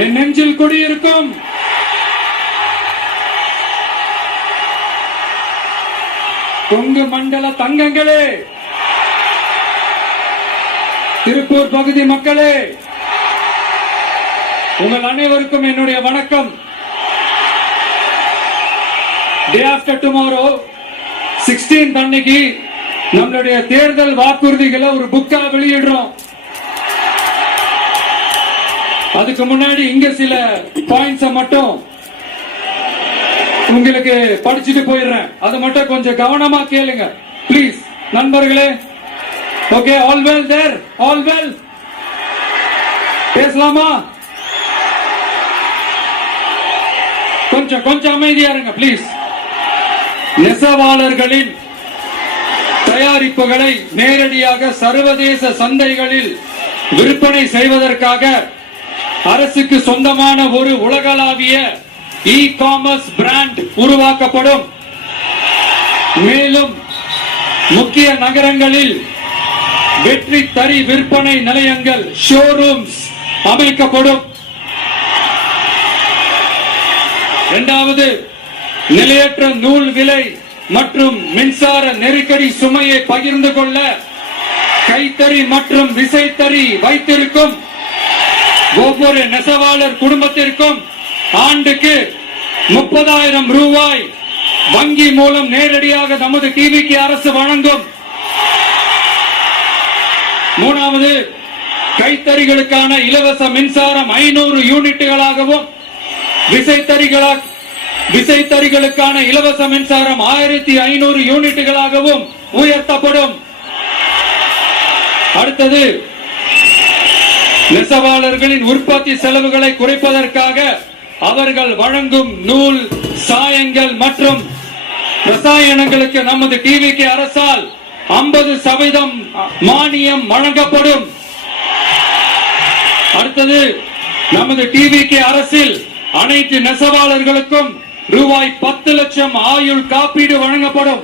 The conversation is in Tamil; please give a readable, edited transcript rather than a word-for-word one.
என் நெஞ்சில் குடியிருக்கும் கொங்கு மண்டல தங்கங்களே, திருப்பூர் பகுதி மக்களே, உங்கள் அனைவருக்கும் என்னுடைய வணக்கம். டே ஆஃப்டர் டுமாரோ 16th அன்னைக்கு நம்மளுடைய தேர்தல் வாக்குறுதிகளை ஒரு புக்கா வெளியிடுறோம். அதுக்கு முன்னாடி இங்க சில பாயிண்ட்ஸ் மட்டும் உங்களுக்கு படிச்சுட்டு போயிடுறேன். அது மட்டும் கொஞ்சம் கவனமா கேளுங்க பிளீஸ் நண்பர்களே. ஓகே, ஆல் வெல் தேர், ஆல் வெல். பேசலாமா? கொஞ்சம் அமைதியா இருங்க பிளீஸ். நெசவாளர்களின் தயாரிப்புகளை நேரடியாக சர்வதேச சந்தைகளில் விற்பனை செய்வதற்காக அரசுக்கு சொந்தமான ஒரு உலகளாவிய இ காமர்ஸ் பிராண்ட் உருவாக்கப்படும். மேலும் முக்கிய நகரங்களில் வெற்றி தறி விற்பனை நிலையங்கள், ஷோரூம்ஸ் அமைக்கப்படும். இரண்டாவது, நிலையற்ற நூல் விலை மற்றும் மின்சார நெருக்கடி சுமையை பகிர்ந்து கொள்ள கைத்தறி மற்றும் விசைத்தறி வைத்திருக்கும் ஒவ்வொரு நெசவாளர் குடும்பத்திற்கும் ஆண்டுக்கு 30,000 ரூபாய் வங்கி மூலம் நேரடியாக நமது டிவிக்கு அரசு வழங்கும். மூணாவது, கைத்தறிகளுக்கான இலவச மின்சாரம் 500 யூனிட்டுகளாகவும் விசைத்தறிகளுக்கான இலவச மின்சாரம் 1500 யூனிட்டுகளாகவும் உயர்த்தப்படும். அடுத்தது, நெசவாளர்களின் உற்பத்தி செலவுகளை குறைப்பதற்காக அவர்கள் வழங்கும் நூல், சாயங்கள் மற்றும் ரசாயனங்களுக்கு நமது டிவிக்கு அரசால் 50% மானியம் வழங்கப்படும். அடுத்தது, நமது டிவிக்கு அரசில் அனைத்து நெசவாளர்களுக்கும் ரூபாய் 10 லட்சம் ஆயுள் காப்பீடு வழங்கப்படும்.